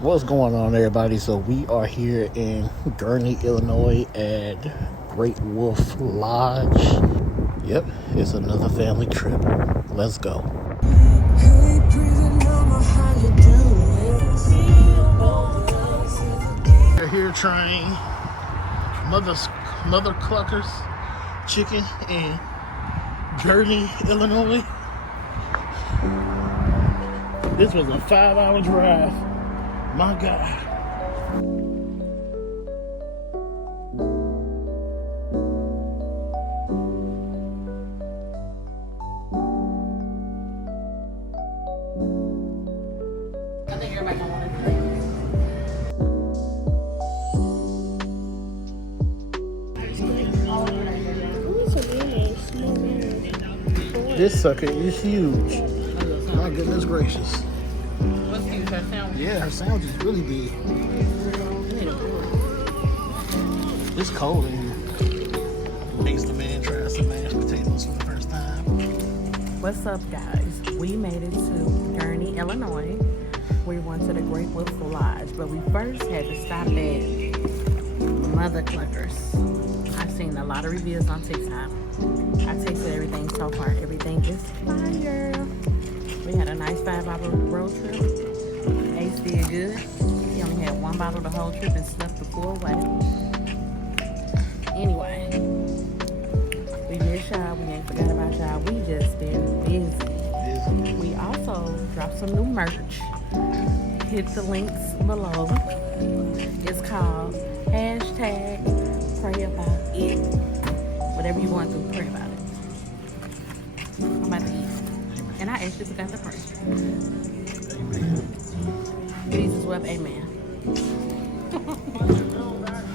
What's going on, everybody? So we are here in Gurnee, Illinois at Great Wolf Lodge. Yep, it's another family trip. Let's go. We're here trying Mother Clucker's chicken in Gurnee, Illinois. This was a 5-hour drive. My God. I think everybody gonna want to. This sucker is huge. My goodness gracious. What's huge? Her sandwich? Yeah, her sandwich is really big. It's cold in here. Makes the man try some mashed potatoes for the first time. What's up, guys? We made it to Gurnee, Illinois. We went to the Great Wolf Lodge, but we first had to stop at Mother Clucker's. I've seen a lot of reviews on TikTok. I tasted everything so far. Everything is fire. We had a nice 5-hour road trip. Ace did good. He only had one bottle the whole trip and slept the full way. Anyway, we missed y'all. We ain't forgot about y'all. We just been busy. We also dropped some new merch. Hit the links below. It's called #PrayAboutIt. Whatever you want to, pray about it. I'm about to eat. And I actually forgot to pray. Jesus wept, amen.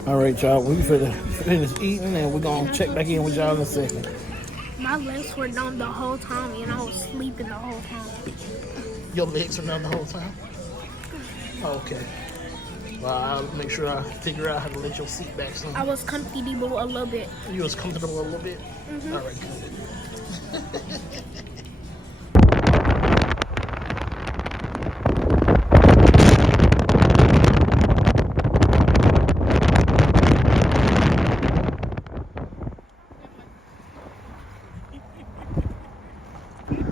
All right, y'all. We finish eating and we're going to check back in with y'all in a second. My legs were numb the whole time and I was sleeping the whole time. Your legs were numb the whole time? Okay. Well, I'll make sure I figure out how to let your seat back soon. I was comfortable a little bit. You was comfortable a little bit? Mm-hmm. All right, good.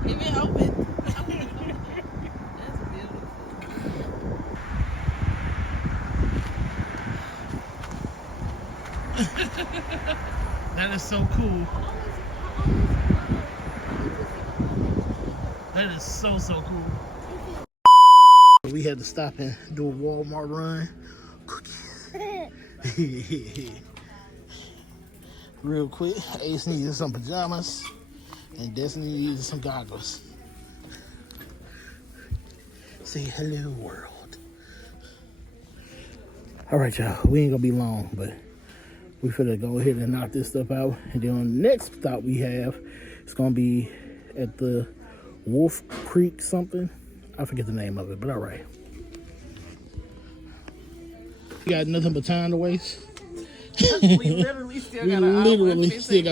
Leave it open. That is so cool. That is so cool. We had to stop and do a Walmart run. Cookies. Real quick, Ace needed some pajamas and Destiny needed some goggles. Say hello, world. All right, y'all. We ain't gonna be long, but we finna go ahead and knock this stuff out. And then on the next stop we have, it's gonna be at the Wolf Creek something. I forget the name of it, but all right. You got nothing but time to waste. We literally still got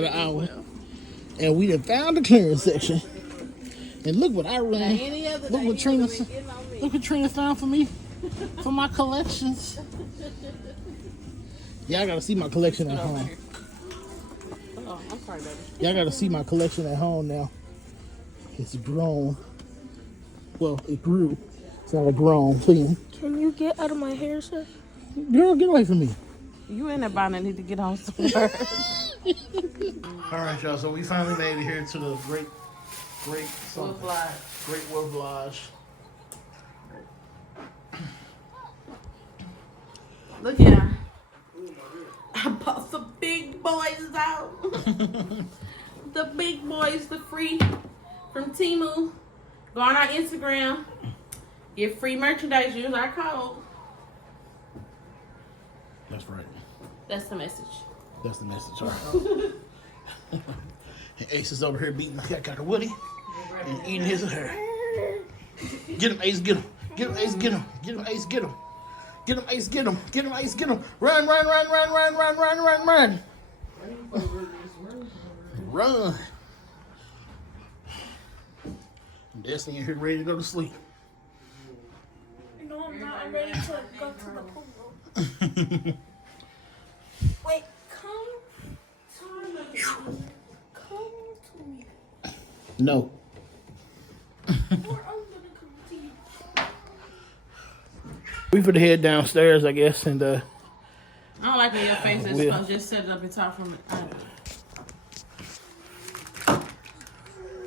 an hour. And we done found the clearance section. And look what I ran. Look what Trina found for me. For my collections. Y'all gotta see my collection at home. Oh, I'm sorry, baby. Y'all gotta see my collection at home now. It's grown. Well, it grew. It's not a grown thing. Can you get out of my hair, sir? Girl, get away from me. You in that bonnet need to get home somewhere. All right, y'all. So we finally made it here to the Great Wolf Lodge. Great Wolf Lodge. Look here. I bought some big boys out. The big boys, the free from Temu. Go on our Instagram. Get free merchandise. Use our code. That's right. That's the message. That's the message. All right. And Ace is over here beating the heck out of Woody and eating his hair. Get him, Ace, get him. Get him, Ace, get him. Get him, Ace, get him. Get him, Ace, get him. Get him, Ace, get him. Run. Run. Destiny in here ready to go to sleep. No, I'm not. I'm ready to go to the pool. Wait, come to me. Come to me. No. Or I'm gonna come to you. We finna head downstairs, I guess, and I don't like when your face is Will. just set it up and talk from it.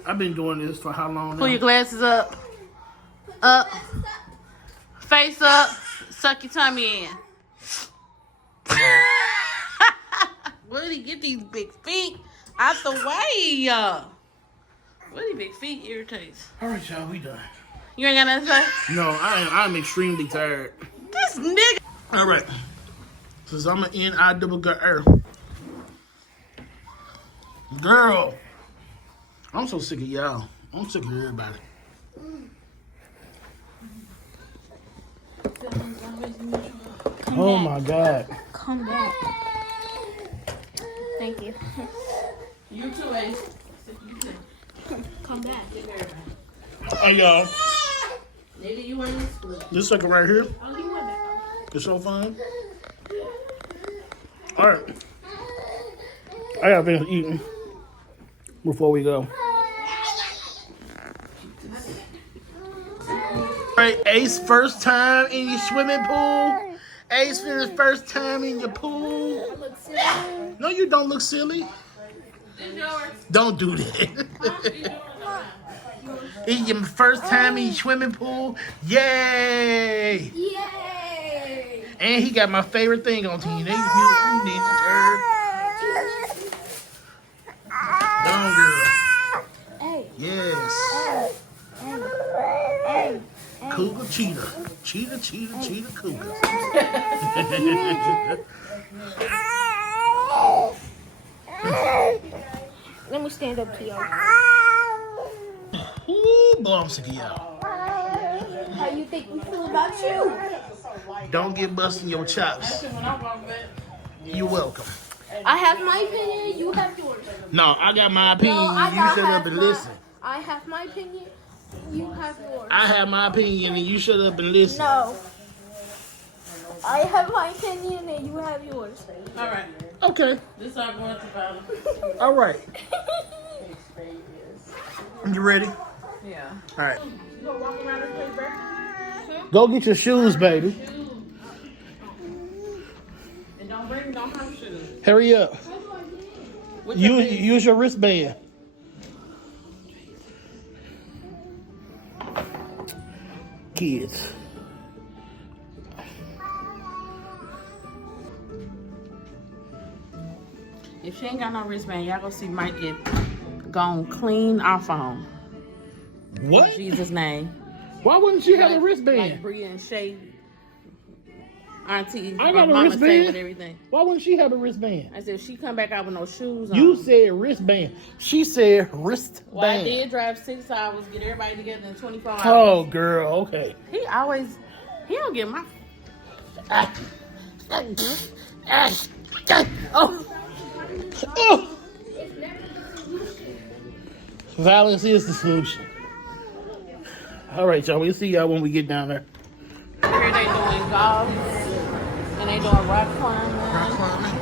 I've been doing this for how long now? Pull your glasses up. Up. Face up. Suck your tummy in. Where did he get these big feet out the way? What these big feet irritates. All right, y'all, we done. You ain't got nothing to say? No, I'm extremely tired. This nigga. All right. Since I'm an NIWGR. Girl. I'm so sick of y'all. I'm sick of everybody. Oh my God. Come back. Thank you. You too, Ace. Come back. Hey, y'all. Nigga, you weren't in school. This sucker right here. Oh, you want that? It's so fun. All right. I gotta finish eating before we go. All right, Ace, first time in your swimming pool. Ace, finished first time in your pool. No, you don't look silly. Don't do that. It's your first time in your swimming pool. Yay! Yay! And he got my favorite thing on Teenage Mutant Ninja Turtles. Down, girl. Hey, Yes. hey. Cougar cheetah. Cheetah, cougar. Let me stand up to y'all. Ooh, boy, I'm sick of y'all. How you think we feel about you? Don't get busting your chops. You're welcome. I have my opinion, you have yours. No, I got my opinion. No, I You got shut up and listen. I have my opinion, you have yours. I have my opinion and you shut up and listen. No. I have my opinion and you have yours. All right. Okay. This is our going to battle. All right. You ready? Yeah. All right. You gonna walk around this place barefoot? Go get your shoes, baby. And don't bring no home shoes. Hurry up. What's your big- Use your wristband. Kids. If she ain't got no wristband, y'all gonna see Mike get gone clean off on. What? In Jesus' name. Why wouldn't she have a Like wristband? Bria and Shay, Auntie, I or got a Mama say wristband. with everything. Why wouldn't she have a wristband? I said if she come back out with no shoes on. You said wristband. She said wristband. Well, I did drive 6 hours, get everybody together in 24 hours. Oh, girl. Okay. He don't get my. Oh. Oh. Violence is the solution. All right, y'all. We'll see y'all when we get down there. Here they doing golf and they doing rock climbing. Rock climbing.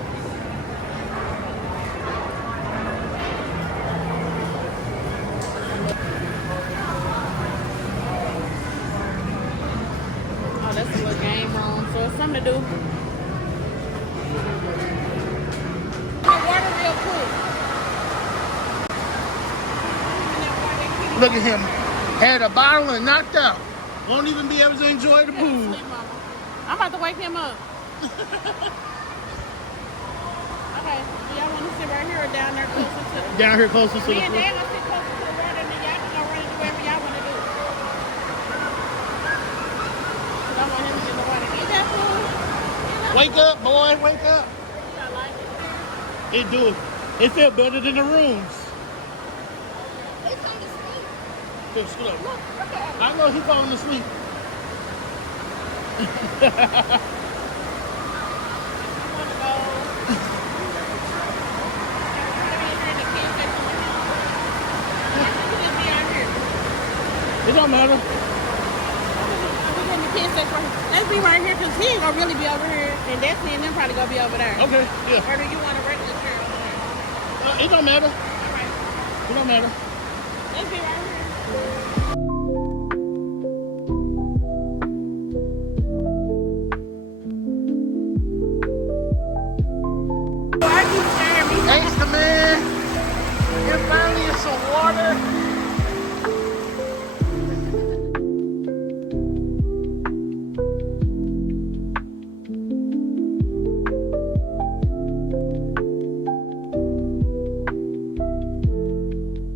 Oh, that's a little game room, so it's something to do. Water real quick. Look at him. Had a bottle and knocked out. Won't even be able to enjoy the pool. Sleep, mama. I'm about to wake him up. Okay, do y'all want to sit right here or down there closer to the... Down here closer to the Me and pool. Dad gonna sit closer to the water and then y'all can go run and do whatever y'all want to do. 'Cause I want him to get in the water. Get that pool. Wake up, boy. Wake up. I like it. It do it. It felt better than the rooms. Look, scoot up. I know he's falling asleep. I want to go. It don't matter. We're in the kids section be right here because he ain't gonna really be over here, and Destiny and them probably gonna be over there. Okay, yeah. Or do you want a regular chair over there? It don't matter. All right. It don't matter. Let's be right here. Thanks, the man. Get finally some water.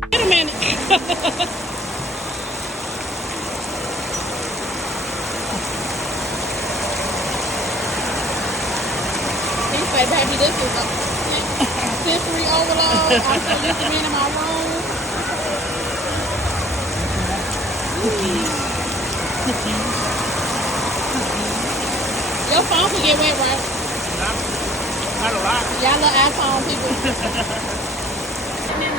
Wait a minute. He said, baby, this is a sensory overload. I'm so used to being in my room. Your phone can get wet, right? Not a lot. Y'all little iPhone people. And then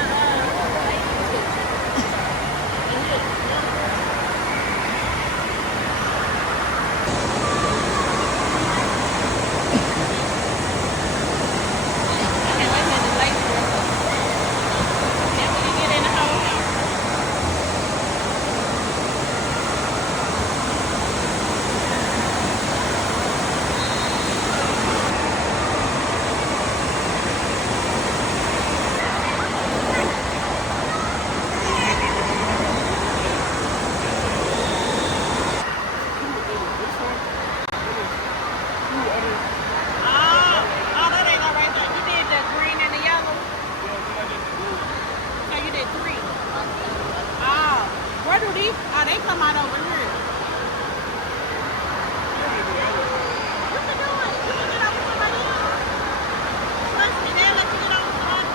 they come out over here. What you doing? You can get over somebody else. Trust me, they'll let you get over somebody.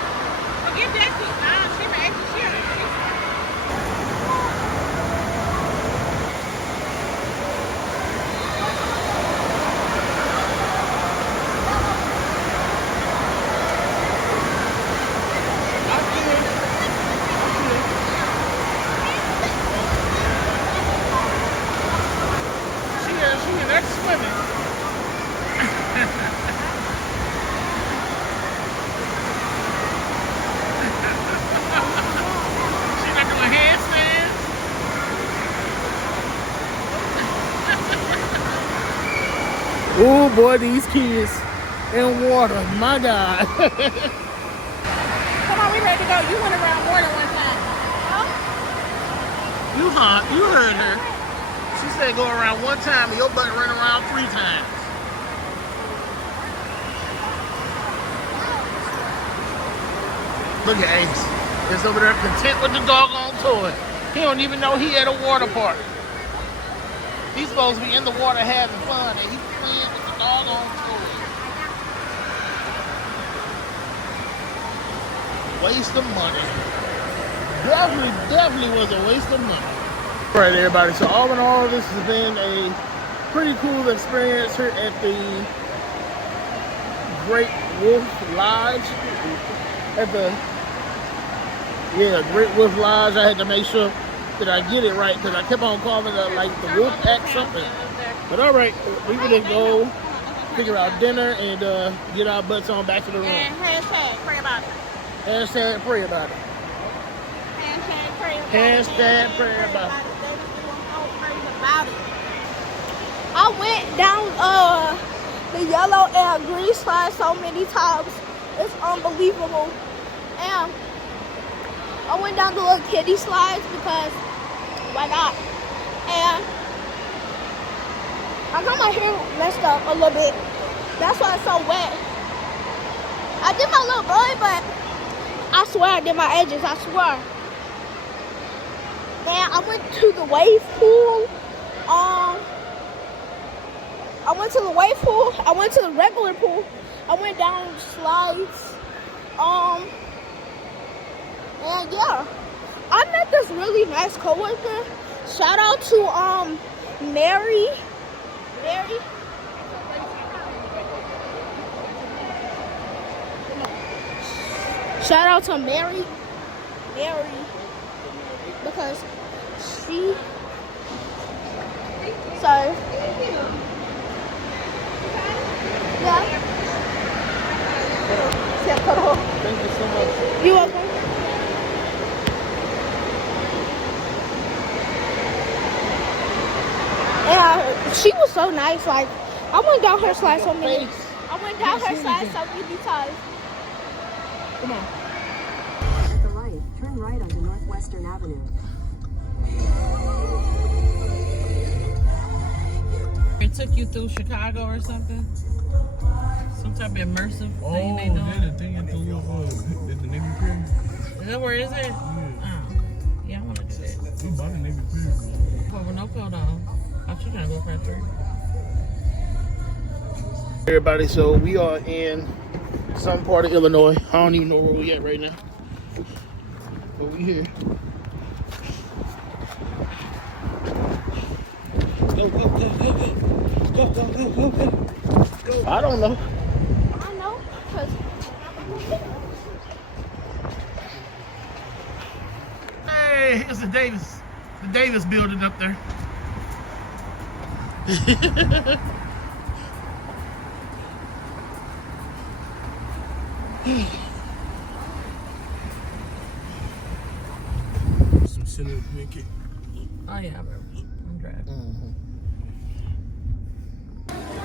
Forget that shit. Nah, she for extra shit. Oh boy, these kids in water, my God. Come on, we ready to go. You went around more than one time. You heard her. She said go around one time and your butt ran around 3 times. Look at Ace. He's over there content with the doggone toy. He don't even know he at a water park. He's supposed to be in the water having fun and he's playing with the doggone toy. Waste of money. Definitely was a waste of money. All right, everybody. So all in all, this has been a pretty cool experience here at the Great Wolf Lodge. At the Great Wolf Lodge. I had to make sure that I get it right because I kept on calling it like the Wolf Pack something. But all right, we gonna go figure out dinner and get our butts on back to the room. And hashtag pray about it. Hashtag pray about it. Hashtag pray about it. Hashtag pray about it. I went down the yellow and green slide so many times. It's unbelievable. And I went down the little kiddie slides because why not? And I got my hair messed up a little bit. That's why it's so wet. I did my little boy, but I swear I did my edges. I swear. Man, I went to the wave pool. I went to the wave pool. I went to the regular pool. I went down slides. And yeah, I met this really nice coworker. Shout out to Mary. Shout out to Mary, because she, so Thank you so much. You're welcome. And she was so nice. Like, I went down her slide so many. I went down her slide so many times. Come on. At the light, turn right onto Northwestern Avenue. It took you through Chicago or something? Some type of immersive thing they doing? Yeah, the thing at the little, at the Navy Pier. Is that where is it? Yeah. Oh, yeah, I want to do that. We bought the Navy Pier. But with no coat on. I'm just trying to go across the street. Everybody, so we are in some part of Illinois. I don't even know where we at right now. But we here. Go, go, go, go, go. Go, go, go, go, go. Go. I don't know. I know, cause Hey, it's the Davis building up there. Some cinnamon pancake. Oh, yeah, I remember. I'm driving.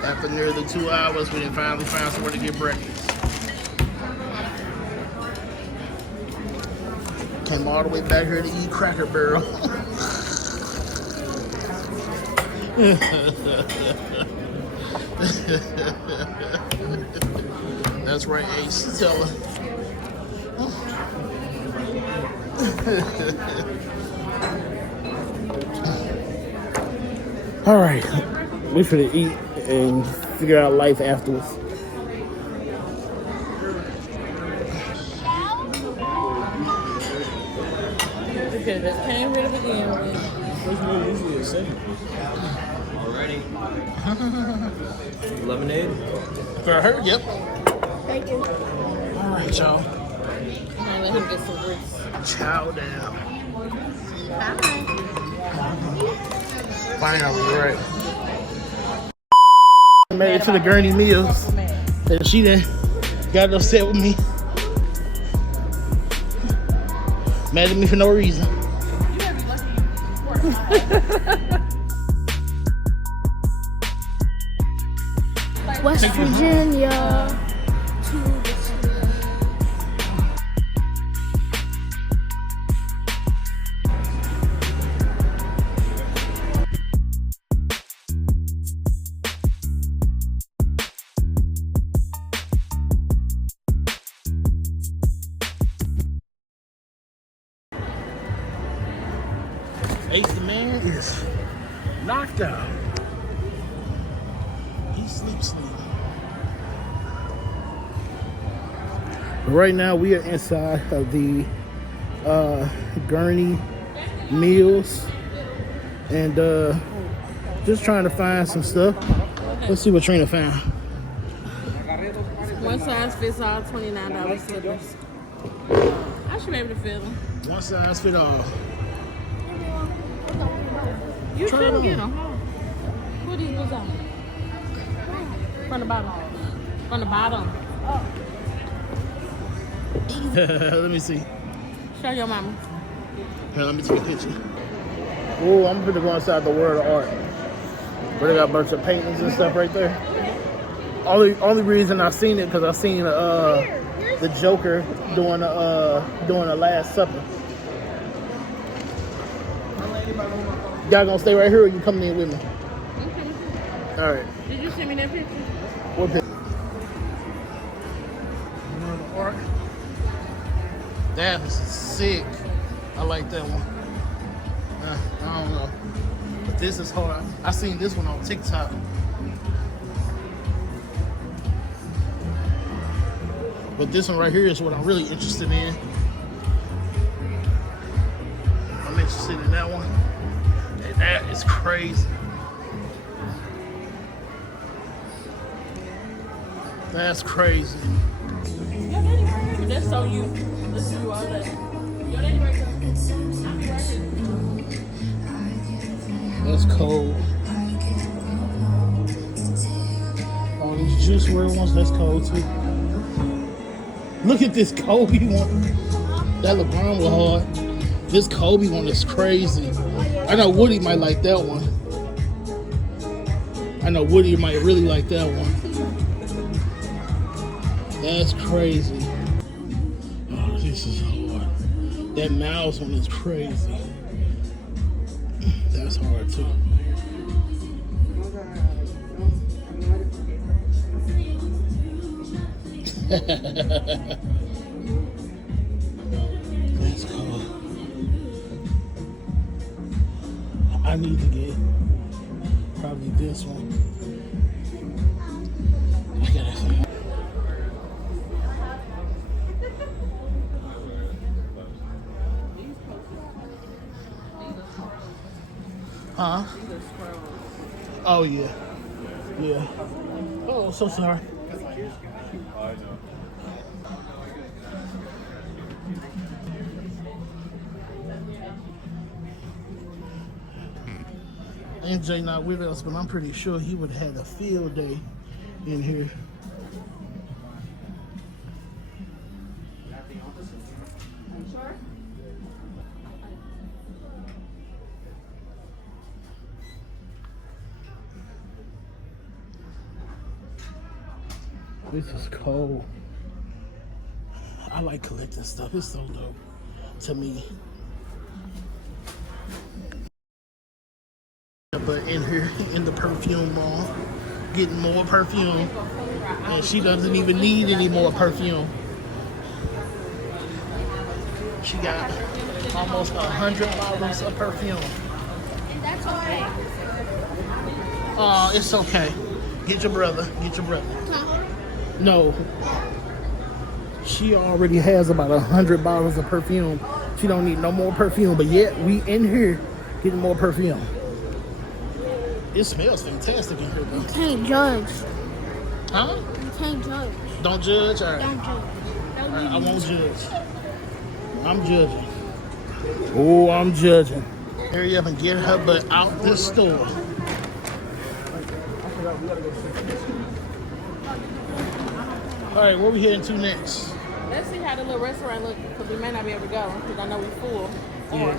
After nearly 2 hours, we finally found somewhere to get breakfast. Came all the way back here to eat Cracker Barrel. That's right, Ace. Tell her. All right, we finna eat and figure out life afterwards. Okay, that came rid of again. What's more usually a setting? Already? Lemonade? For her, yep. thank you. All right, y'all. I'm gonna let him get some grease. Chow down. Bye. Fine, I'll be right. Made it to the Gurnee meals, and she then got upset with me. Mad at me for no reason. West Virginia. Ace the man is knocked out. He sleep. Right now we are inside of the Gurnee meals and just trying to find some stuff. Let's see what Trina found. One size fits all, $29 slippers. I should be able to fit them. One size fit all. You Try shouldn't them. get them, huh? Who these was on? From the bottom. From the bottom. Let me see. Show your mama. Here, let me take a picture. Oh, I'm gonna go inside the World of Art. Where they got a bunch of paintings and stuff right there. Only reason I seen it because I seen the Joker doing a Last Supper. Y'all gonna stay right here, or you coming in with me? Okay. All right. Did you send me that picture? What picture? World of Art. That was sick. I like that one. I don't know, but this is hard. I seen this one on TikTok. But this one right here is what I'm really interested in. I'm interested in that one. And that is crazy. That's crazy. That's so you. That's you all day. Your daddy right there. That's cold. All these juice world ones, that's cold too. Look at this Kobe one. That LeBron was hard. This Kobe one is crazy. I know Woody might like that one. I know Woody might really like that one. That's crazy. Oh, this is hard. That mouse one is crazy. That's hard too. That's cool. I need to get probably this one. I gotta see. Huh? Oh yeah. Yeah. Oh, so sorry. MJ not with us, but I'm pretty sure he would have had a field day in here. This is cold. I like collecting stuff. It's so dope to me. But in here, in the perfume mall, getting more perfume. And she doesn't even need any more perfume. She got almost 100 bottles of perfume. And that's okay. It's okay. Get your brother. Get your brother. No. She already has about 100 bottles of perfume. She don't need no more perfume. But yet, we in here getting more perfume. It smells fantastic in here, though. You can't judge. Huh? You can't judge. Don't judge? All right. Don't judge. All right, I won't judge. I'm judging. Oh, I'm judging. Hurry up and get her butt out this store. All right, where we heading to next? Let's see how the little restaurant looks, because we may not be able to go, because I know we're full. Or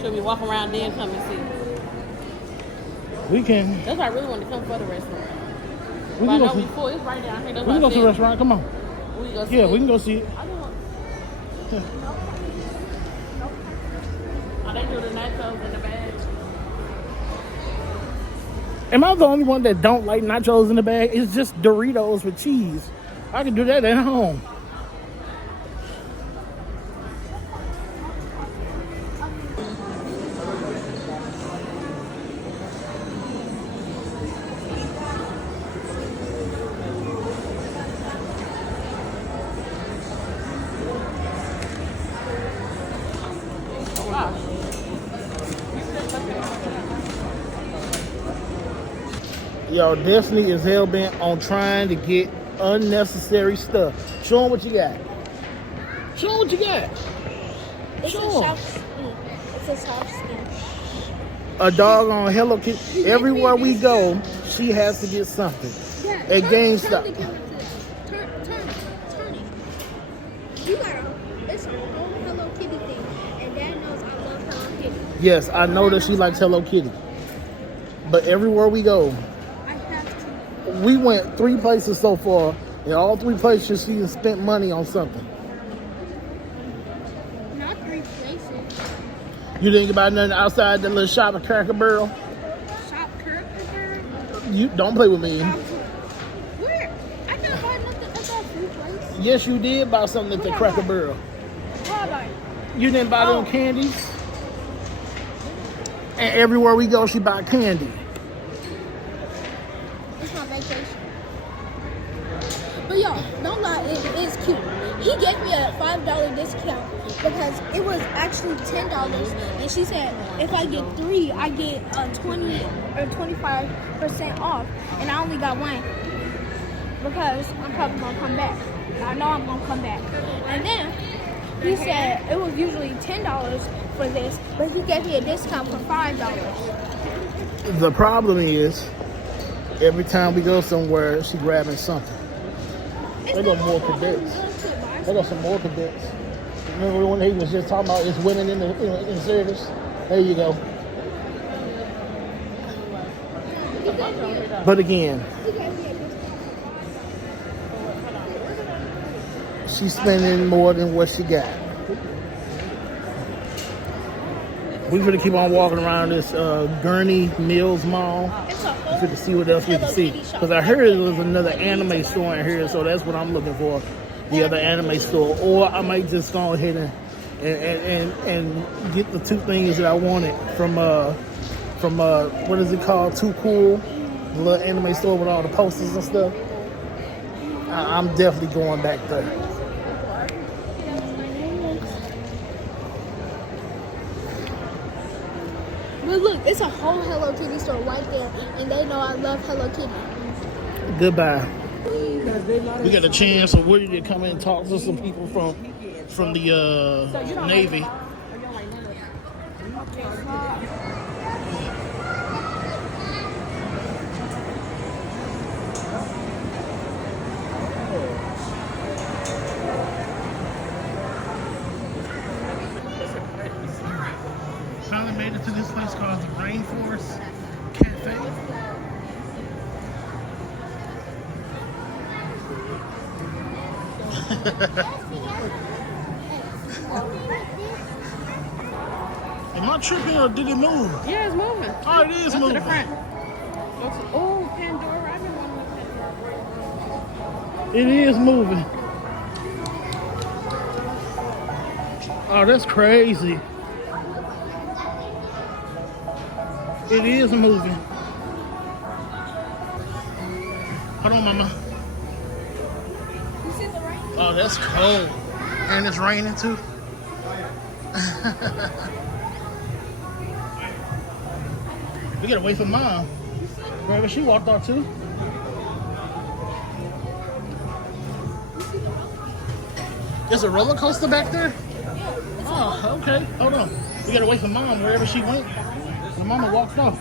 should we walk around then come and see? We can. That's why I really want to come for the restaurant. We But I can know go we see. full. It's right down here. We can go to the restaurant. Come on. We can go see Yeah, it. we can go see it. I don't want... Are they do the nachos in the bag? Am I the only one that don't like nachos in the bag? It's just Doritos with cheese. I can do that at home. Yo, Destiny is hell-bent on trying to get unnecessary stuff. Show them what you got. Show them what you got. It's Sure. a soft skin. It's a soft skin. A dog on Hello Kitty. Everywhere we go, she has to get something. Yeah, At GameStop. Turn it. You got it's a whole Hello Kitty thing. And Dad knows I love Hello Kitty. Yes, I know that she likes Hello Kitty. But everywhere we go, I have to. we went 3 places so far, and all 3 places she has spent money on something. Not 3 places. You didn't buy nothing outside the little shop at Cracker Barrel? Shop Kirkland. You don't play with me. Where? I didn't buy nothing at that food place. Yes, you did buy something at the Cracker Barrel. What about it? You didn't buy them candies? And everywhere we go, she buy candy. It's my vacation. But yo, don't lie, it is cute. He gave me a $5 discount because it was actually $10. And she said if I get 3, I get 20 or 25% off. And I only got 1 because I'm probably gonna come back. I know I'm gonna come back. And then he said it was usually $10 for this, but he gave me a discount for $5. The problem is, every time we go somewhere, she grabbing something. They go more cadets. They got some more cadets. Remember when he was just talking about it's women in the service? There you go. But again, she's spending more than what she got. We're gonna keep on walking around this Gurnee Mills Mall to see what else we can see. Because I heard there was another anime store in here, so that's what I'm looking for. The other anime store, or I might just go ahead and get the two things that I wanted from what is it called? Too Cool, the little anime store with all the posters and stuff. I'm definitely going back there. But look, it's a whole Hello Kitty store right there, and they know I love Hello Kitty. Goodbye. We got a chance for Woody to come in and talk to some people from the Navy. Finally made it to this place called the Rainforest Cafe. Am I tripping or did it move? Yeah, it's moving. Oh, it is Go moving. to the front. Oh, Pandora. I've been wanting It is moving. Oh, that's crazy. It is moving. Hold on, mama. You see the rain? Oh, that's cold. And it's raining too. We gotta wait for mom. Wherever she walked off to. There's a roller coaster back there? Oh, okay. Hold on. We gotta wait for mom wherever she went. My mama walked off.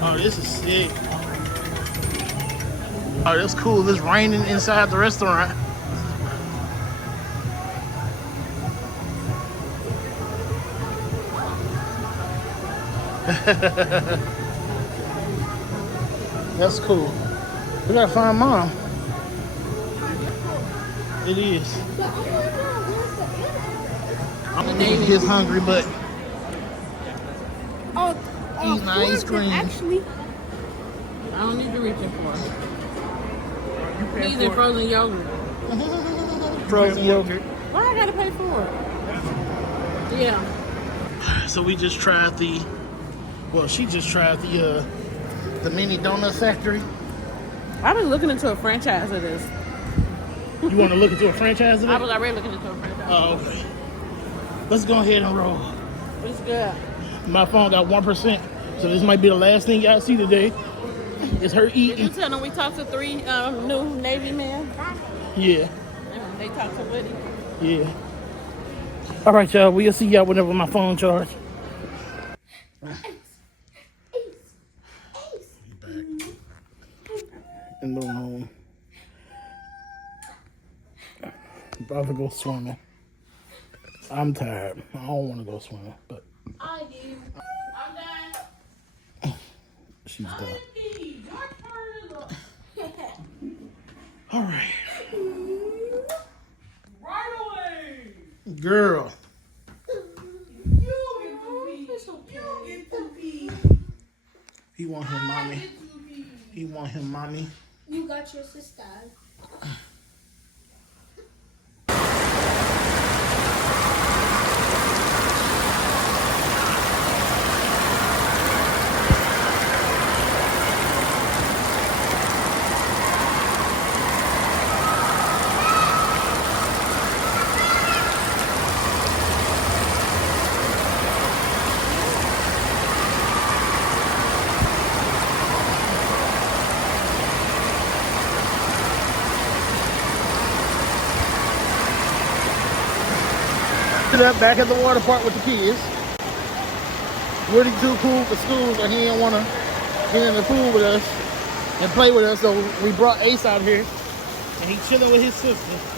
Oh, this is sick. Oh, that's cool. It's raining inside the restaurant. That's cool. We gotta find mom. It is. He's hungry, but eating ice cream. Actually, I don't need to reach it for it. He's in frozen yogurt. Frozen yogurt. Why I gotta pay for it? Yeah. So we just tried she just tried the mini donut factory. I've been looking into a franchise of this. You want to look into a franchise of I it? was already looking into a franchise. Oh, okay. Let's go ahead and roll. It's good. My phone got 1%, so this might be the last thing y'all see today. It's her Did you eating. tell them we talked to 3 new Navy men? Yeah, They talked to Woody. yeah. All right, y'all. We'll see y'all whenever my phone charge. And moving home. About to go swimming. I'm tired. I don't want to go swimming, but I do. I'm done. she's done. Your turn. All right, Right away. girl. He want him, mommy. He want him, mommy. You got your sister. Back at the water park with the kids. Woody too cool for school, so he didn't want to get in the pool with us and play with us. So we brought Ace out here, and he's chilling with his sister.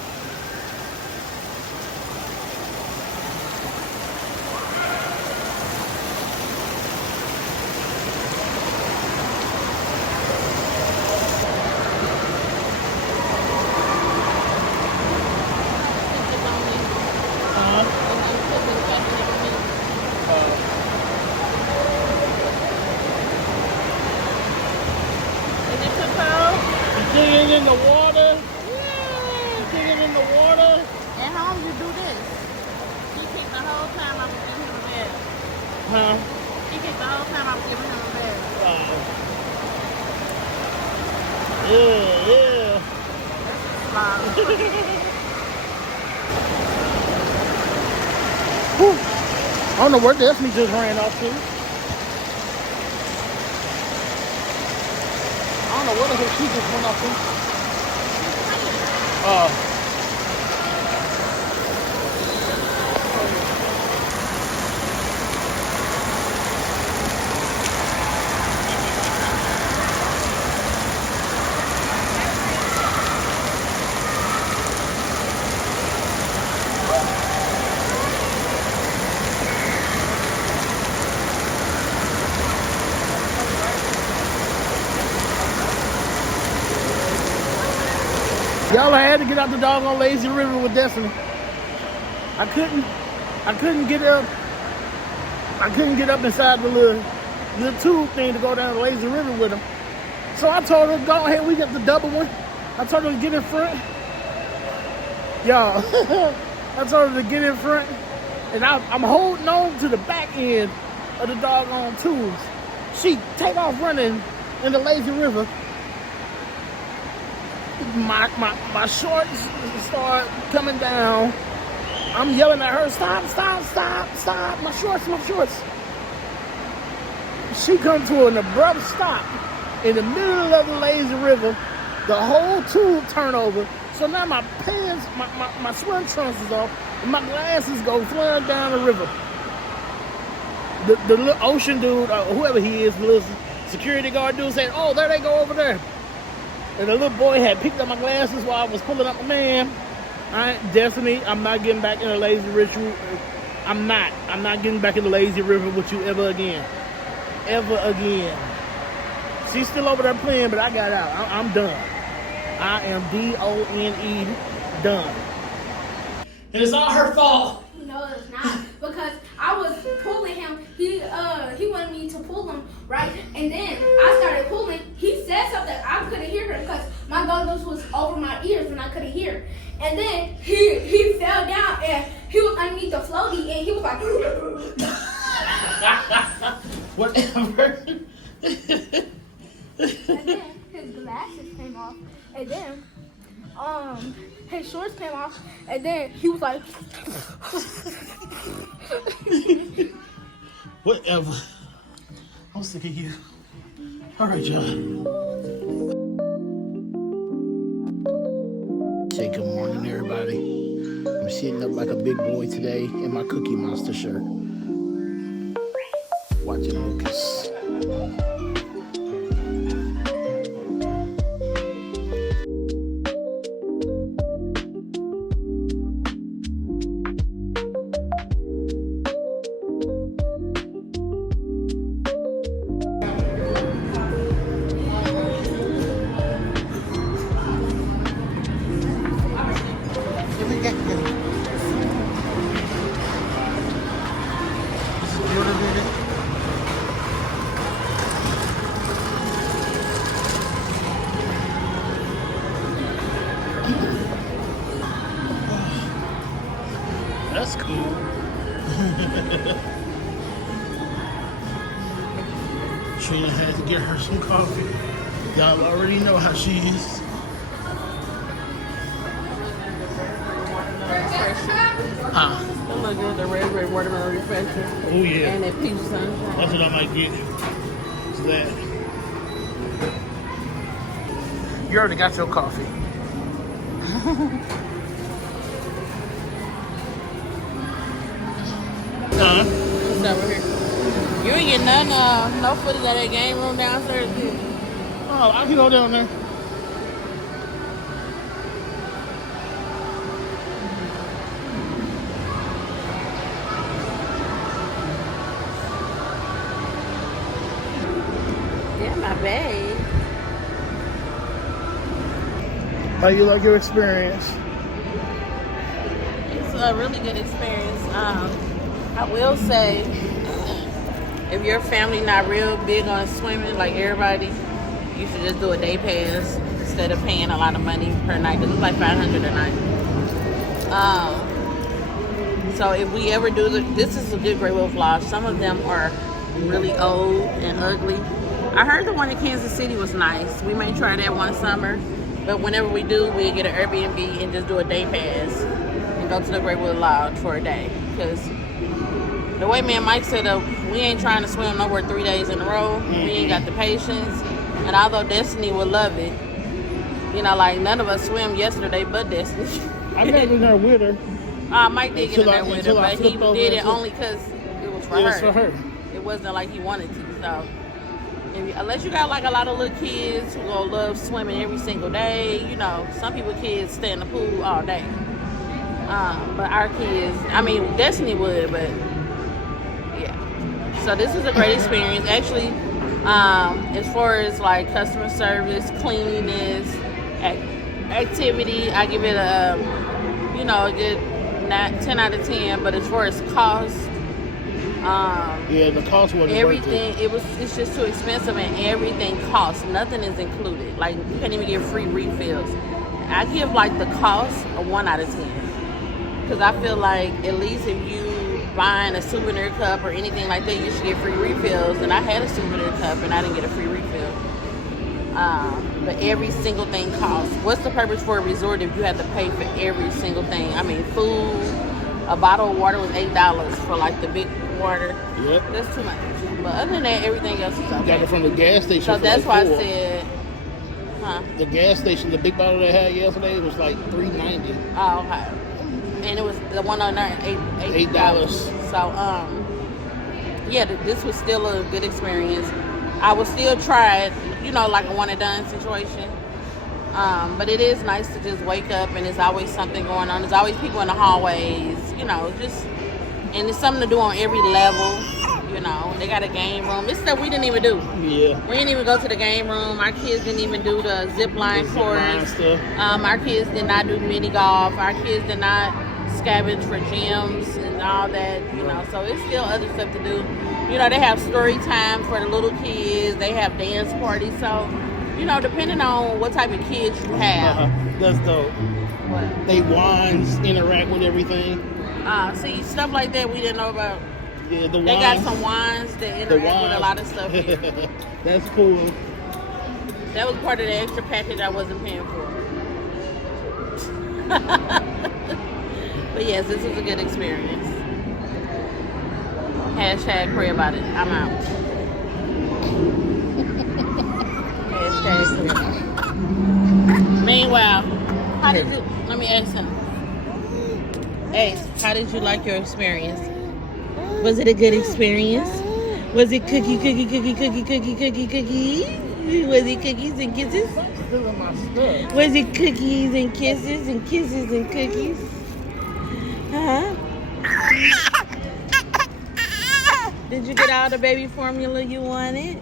Digging in the water. Yeah, digging in the water. At home, you do this. He kicked the whole time I was giving him a bed. Huh? He kicked the whole time I was giving him a bed. Yeah, yeah. Whew. I don't know where Destiny just ran off to. I don't know where the hell she just went off to. Y'all, I had to get out the doggone lazy river with Destiny. I couldn't get up. I couldn't get up inside the little tube thing to go down the lazy river with him. So I told her, go ahead, we got the double one. I told her to get in front. Y'all, I told her to get in front. And I'm holding on to the back end of the doggone tubes. She take off running in the lazy river. My shorts start coming down. I'm yelling at her, stop, stop, stop, stop, my shorts. She come to an abrupt stop in the middle of the lazy river. The whole tube turn over. So now my pants, my swim trunks is off, and my glasses go flying down the river. The little ocean dude, whoever he is, the little security guard dude said, oh, there they go over there. And the little boy had picked up my glasses while I was pulling up my man. Destiny, I'm not getting back in the lazy river. I'm not getting back in the lazy river with you ever again. Ever again. She's still over there playing, but I got out. I'm done. I am DONE done. And it's all her fault. No, it's not. Because I was pulling him. He wanted me to pull him, right? And then I started pulling. He said something. I couldn't hear him because my goggles was over my ears and I couldn't hear. And then he fell down and he was underneath the floaty and he was like whatever. And then his glasses came off. And then his shorts came off. And then he was like Whatever. I'm sick of you. All right, y'all. Say good morning, everybody. I'm sitting up like a big boy today in my Cookie Monster shirt. Watching Lucas. That's cool. Trina had to get her some coffee. Y'all already know how she is. Huh? That look good, the red watermelon refresher. Oh yeah. And that peach sunshine. That's what I might get. It's that. You already got your coffee. It's over here. You You ain't getting none, no footage of that game room downstairs. Oh, I can go down there. Yeah, my babe. How you like your experience? It's a really good experience. I will say, if your family not real big on swimming like everybody, you should just do a day pass instead of paying a lot of money per night. Cause it's like $500 a night. So if we ever do this is a good Great Wolf Lodge. Some of them are really old and ugly. I heard the one in Kansas City was nice. We may try that one summer, but whenever we do, we get an Airbnb and just do a day pass and go to the Great Wolf Lodge for a day. Because the way me and Mike said, we ain't trying to swim nowhere 3 days in a row. We ain't got the patience. And although Destiny would love it, you know, like none of us swim yesterday but Destiny. I got in there with her. Mike did get in there with her, but he did it only because it was for her. It was for her. It wasn't like he wanted to. So, unless you got like a lot of little kids who gonna love swimming every single day, you know, some people kids stay in the pool all day. But our kids, I mean, Destiny would, but yeah. So this is a great experience. Actually, as far as like customer service, cleanliness, activity, I give it a, you know, a good 10 out of 10. But as far as cost, yeah, the cost wasn't everything. It's just too expensive, and everything costs. Nothing is included. Like you can't even get free refills. I give like the cost a 1 out of 10 because I feel like at least if you buying a souvenir cup or anything like that, you should get free refills. And I had a souvenir cup and I didn't get a free refill. But every single thing costs. What's the purpose for a resort if you have to pay for every single thing? I mean, food, a bottle of water was $8 for like the big water. Yep. That's too much. But other than that, everything else is okay. Got it from the gas station. So that's like why I said, the gas station, the big bottle they had yesterday was like $3.90. Oh, okay. And it was the one on there, $8. So, yeah, this was still a good experience. I would still try it, you know, like a one and done situation. But it is nice to just wake up and there's always something going on. There's always people in the hallways, you know, and it's something to do on every level. You know, they got a game room. This stuff we didn't even do. Yeah. We didn't even go to the game room. Our kids didn't even do the zip line course. Our kids did not do mini golf. Our kids did not scavenge for gems and all that, you know. So it's still other stuff to do. You know, they have story time for the little kids. They have dance parties. So, you know, depending on what type of kids you have. That's dope. What? They wands interact with everything. See, stuff like that we didn't know about. Yeah, the wands. They got some wands that interact with a lot of stuff here. That's cool. That was part of the extra package I wasn't paying for. But yes, this was a good experience. Hashtag pray about it. I'm out. Hashtag pray about it. Meanwhile, let me ask him. Ace, how did you like your experience? Was it a good experience? Was it cookie? Was it cookies and kisses? Was it cookies and kisses and kisses and cookies? Huh? Did you get all the baby formula you wanted?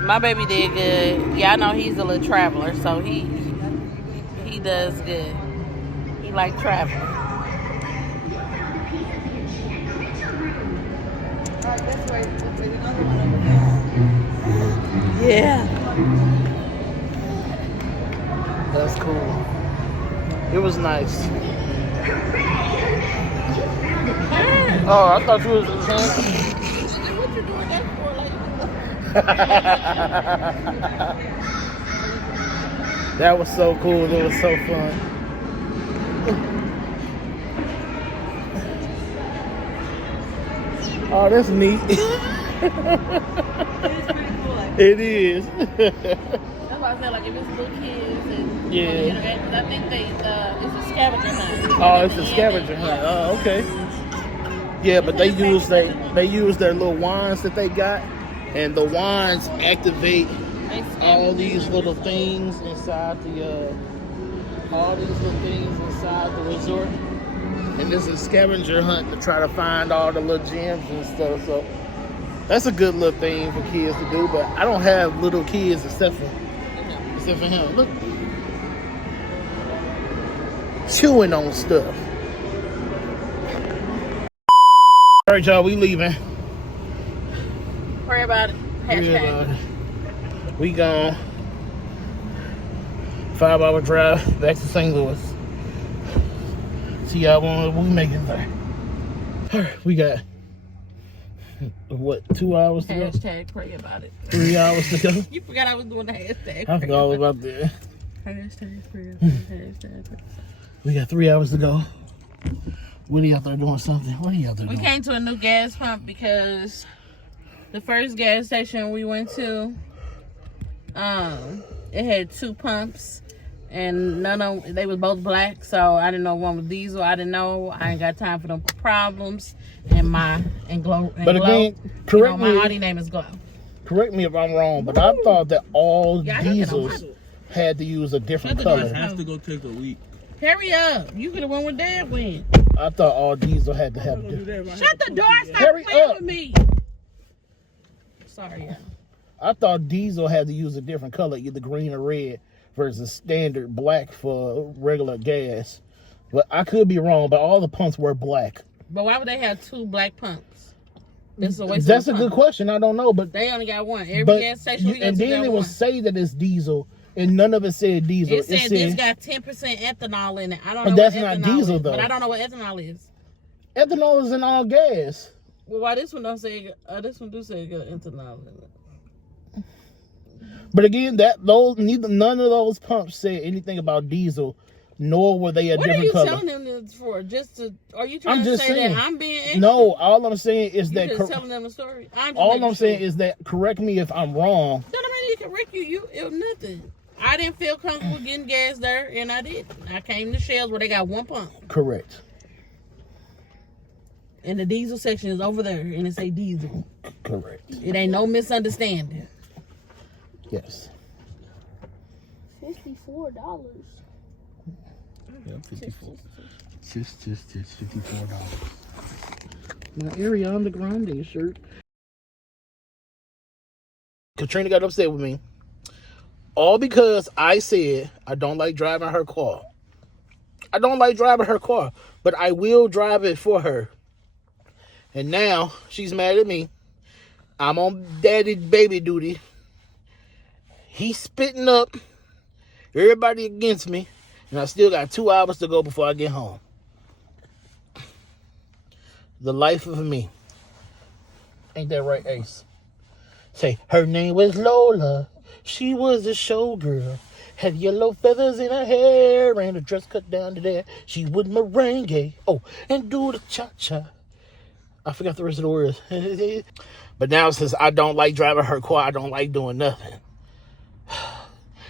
My baby did good. Yeah, I know he's a little traveler, so he does good. He like traveling. Yeah. That's cool. It was nice. Oh, I thought you was the same. What you doing that for? That was so cool. It was so fun. Oh, that's neat. It is. That's why I said, like, if it's little kids and Yeah. Because I think it's a scavenger hunt. Oh, it's a scavenger hunt. Oh, okay. Yeah, but they use their little wands that they got, and the wands activate all these little things inside the resort. And this is a scavenger hunt to try to find all the little gems and stuff. So that's a good little thing for kids to do. But I don't have little kids except for him. Look, chewing on stuff. All right, y'all, we leaving. Pray about it. Hashtag. We gone. 5-hour drive back to St. Louis. See y'all when we make it there. All right, we got, what, 2 hours to go? Hashtag pray about it. 3 hours to go? You forgot I was doing the hashtag. I forgot all about that. Hashtag pray about it. Hashtag pray. We got 3 hours to go. Woody out there doing something. What are you out there We doing? came to a new gas pump because the first gas station we went to, it had 2 pumps and they was both black, so I didn't know one was diesel. I didn't know. I ain't got time for them problems. And Glow. But again, correct my me. Audi name is Glow. Correct me if I'm wrong, but I thought that all Yeah, I can get on diesels had to use a different Shut the door. color. I have to go take a leak. Hurry up! You could have went with Dad when. I thought all diesel had to have I'm gonna do different. that if I Shut have the to door! post it. Stop Hurry playing up. with me. Sorry, yeah. I thought diesel had to use a different color, either green or red, versus standard black for regular gas. But I could be wrong, but all the pumps were black. But why would they have 2 black pumps? This is a waste That's a of good pump. question. I don't know, but They only got one. Every but gas station we go and to then got it will one. say that it's diesel, and none of it said diesel. It said this got 10% ethanol in it. I don't know But that's what not ethanol diesel, is, though. But I don't know what ethanol is. Ethanol is in all gas. Well, why this one don't say? This one do say it got ethanol in it. But again, none of those pumps said anything about diesel, nor were they a What are different you color. telling them this for? Are you trying I'm to just say saying. that I'm being extra? No, all I'm saying is You that just telling them a story. all I'm saying is that, correct me if I'm wrong. Don't mean you correct you. It was nothing. I didn't feel comfortable getting gas there, and I did. I came to Shells where they got 1 pump, Correct. and the diesel section is over there, and it say diesel. Correct. It ain't no misunderstanding. Yes. $54. Yeah, 54. Just $54. My Ariana Grande shirt. Katrina got upset with me. All because I said I don't like driving her car. I don't like driving her car, but I will drive it for her. And now she's mad at me. I'm on daddy baby duty. He's spitting up. Everybody against me. And I still got 2 hours to go before I get home. The life of me. Ain't that right, Ace? Say, her name was Lola. She was a showgirl. Had yellow feathers in her hair and her dress cut down to there. She would merengue. Oh, and do the cha-cha. I forgot the rest of the words. But now since I don't like driving her car, I don't like doing nothing.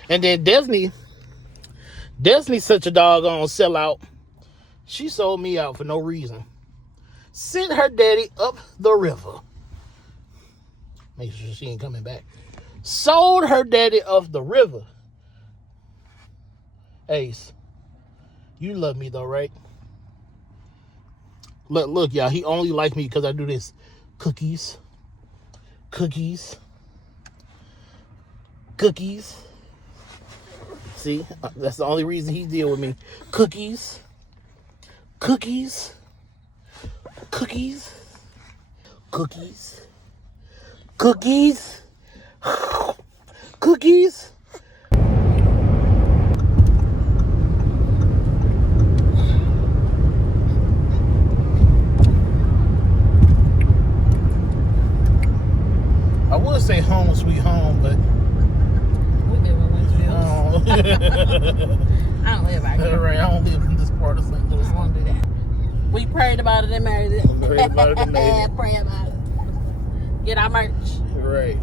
And then Destiny's such a doggone sellout. She sold me out for no reason. Sent her daddy up the river. Make sure she ain't coming back. Sold her daddy up the river. Ace, you love me though, right? Look, y'all. He only like me because I do this. Cookies. See, that's the only reason he deal with me. Cookies. I would say home sweet home, but We live in Winsfield. I don't live out here. right, I don't live in this part of St. Louis. I won't do that. We prayed about it and married it. Prayed about it and made it. Pray about it. Get our merch. Right.